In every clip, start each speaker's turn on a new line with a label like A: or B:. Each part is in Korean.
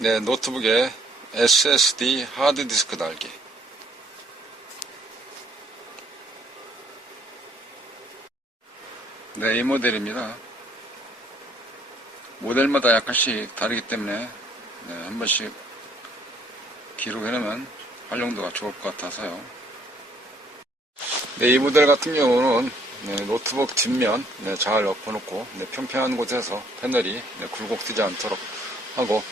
A: 네, 노트북에 SSD 하드디스크 달기. 네, 이 모델입니다. 모델마다 약간씩 다르기 때문에 네, 한 번씩 기록해놓으면 활용도가 좋을 것 같아서요. 네, 이 모델 같은 경우는 네, 노트북 뒷면 네, 잘 엎어놓고 네, 평평한 곳에서 패널이 네, 굴곡되지 않도록 하고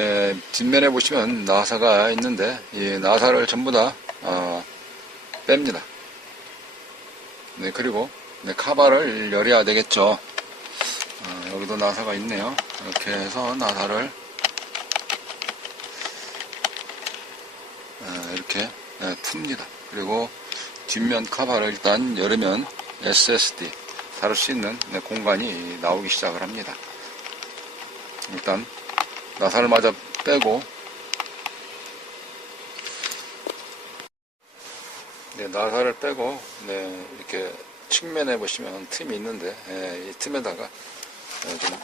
A: 네, 뒷면에 보시면 나사가 있는데 이 나사를 전부 다 어, 뺍니다. 네, 그리고 네, 카바를 열어야 되겠죠. 어, 여기도 나사가 있네요. 이렇게 해서 나사를 어, 이렇게 네, 풉니다. 그리고 뒷면 카바를 일단 열으면 SSD 다룰 수 있는 네, 공간이 나오기 시작을 합니다. 일단 나사를 마저 빼고 네, 나사를 빼고 네, 이렇게 측면에 보시면 틈이 있는데 예, 이 틈에다가 예, 좀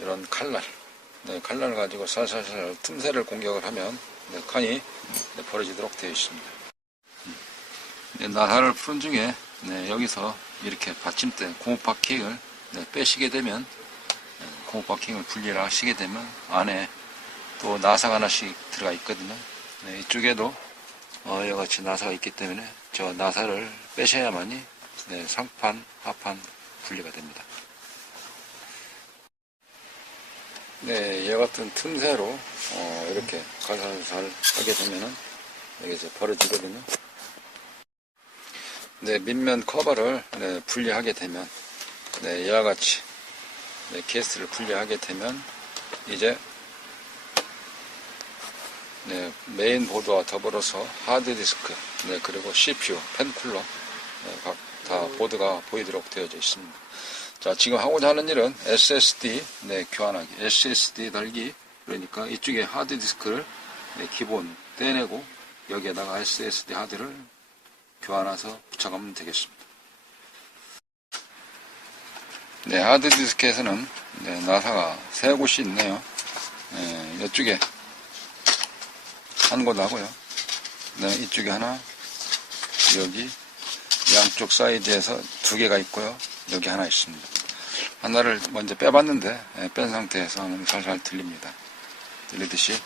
A: 이런 칼날 네, 칼날 가지고 살살살 틈새를 공격을 하면 네, 칸이 네, 벌어지도록 되어 있습니다. 네, 나사를 푸른 중에 네, 여기서 이렇게 받침대 고무 바킹을 네, 빼시게 되면 네, 고무 바킹을 분리를 하시게 되면 안에 또 나사가 하나씩 들어가 있거든요. 네, 이쪽에도 어, 이와 같이 나사가 있기 때문에 저 나사를 빼셔야만이 네, 상판, 하판 분리가 됩니다. 네, 이와 같은 틈새로 어, 이렇게 가살살 하게 되면은 여기서 벌어지거든요. 네, 밑면 커버를 네, 분리하게 되면 네, 이와 같이 네, 케이스를 분리하게 되면 이제 네, 메인 보드와 더불어서 하드디스크 네, 그리고 CPU, 펜쿨러 네, 각다 보드가 보이도록 되어져 있습니다. 자, 지금 하고자 하는 일은 SSD 네, 교환하기, SSD 달기 그러니까 이쪽에 하드디스크를 네, 기본 떼내고 여기에다가 SSD 하드를 교환해서 붙여가면 되겠습니다. 네, 하드디스크에서는 네, 나사가 세 곳이 있네요. 네, 이쪽에 한 곳 하고요. 네, 이쪽에 하나, 여기 양쪽 사이드에서 두 개가 있고요. 여기 하나 있습니다. 하나를 먼저 빼봤는데 예, 뺀 상태에서 살살 들립니다. 들리듯이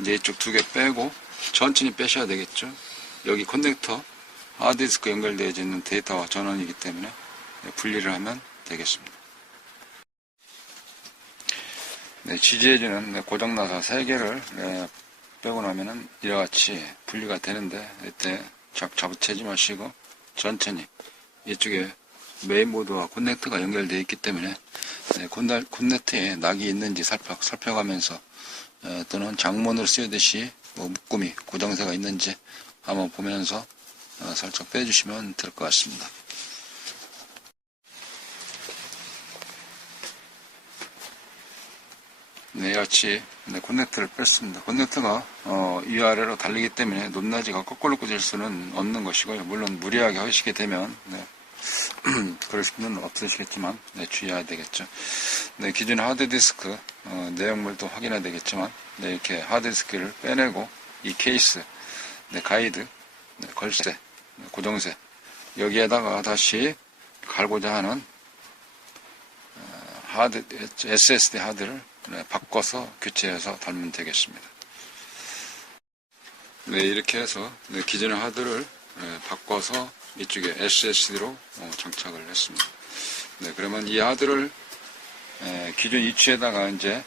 A: 이제 이쪽 두 개 빼고 천천히 빼셔야 되겠죠. 여기 커넥터 하드디스크 연결되어 있는 데이터와 전원이기 때문에 네, 분리를 하면 되겠습니다. 네, 지지해주는 네, 고정나사 3개를 네, 빼고 나면은 이와 같이 분리가 되는데 이때 작 잡으채지 마시고 천천히 이쪽에 메인보드와 콘넥터가 연결되어 있기 때문에 네, 콘넥터에 낙이 있는지 살펴, 살펴가면서 어, 또는 장문으로 쓰듯이 뭐 묶음이 고정세가 있는지 한번 보면서 어, 살짝 빼주시면 될 것 같습니다. 네, 같이 네, 콘넥터를 뺐습니다. 콘넥터가 어, 위아래로 달리기 때문에 높낮이가 거꾸로 꽂을 수는 없는 것이고요. 물론 무리하게 하시게 되면 네, 그럴 수는 없으시겠지만 네, 주의해야 되겠죠. 네, 기존 하드디스크 어, 내용물도 확인해야 되겠지만 네, 이렇게 하드디스크를 빼내고 이 케이스, 네, 가이드, 네, 걸쇠, 네, 고정쇠 여기에다가 다시 갈고자 하는 어, 하드 SSD 하드를 네, 바꿔서 교체해서 달면 되겠습니다. 네, 이렇게 해서 네, 기존의 하드를 네, 바꿔서 이쪽에 SSD로 어, 장착을 했습니다. 네, 그러면 이 하드를 에, 기존 위치에다가 이제 에,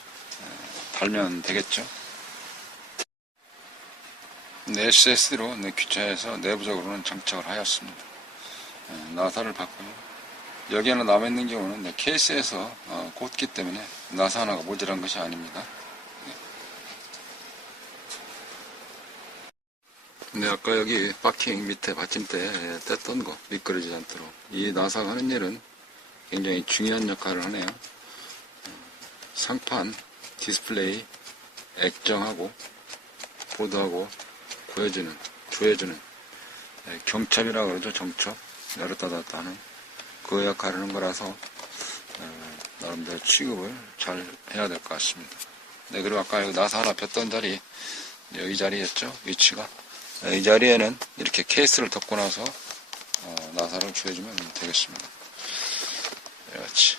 A: 달면 되겠죠. 네, SSD로 네, 교체해서 내부적으로는 장착을 하였습니다. 에, 나사를 바꾸고 여기에는 남아있는 경우는 네, 케이스에서 어, 꽂기 때문에 나사 하나가 모자란 것이 아닙니다. 네, 아까 여기 바킹 밑에 받침대 뗐던 거 미끄러지지 않도록 이 나사가 하는 일은 굉장히 중요한 역할을 하네요. 어, 상판, 디스플레이, 액정하고 보드하고 구해주는, 조여주는 네, 경첩이라고 그러죠, 정첩. 열었다 닫았다 하는 그 역할을 하는 거라서 어, 나름대로 취급을 잘 해야 될 것 같습니다. 네, 그리고 아까 여기 나사 하나 폈던 자리, 여기 자리였죠? 위치가. 네, 이 자리에는 이렇게 케이스를 덮고 나서, 어, 나사를 주해주면 되겠습니다. 그렇지.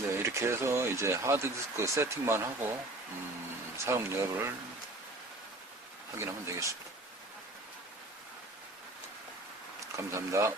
A: 네, 이렇게 해서 이제 하드디스크 세팅만 하고, 음, 사용 여부를 확인하면 되겠습니다. 감사합니다.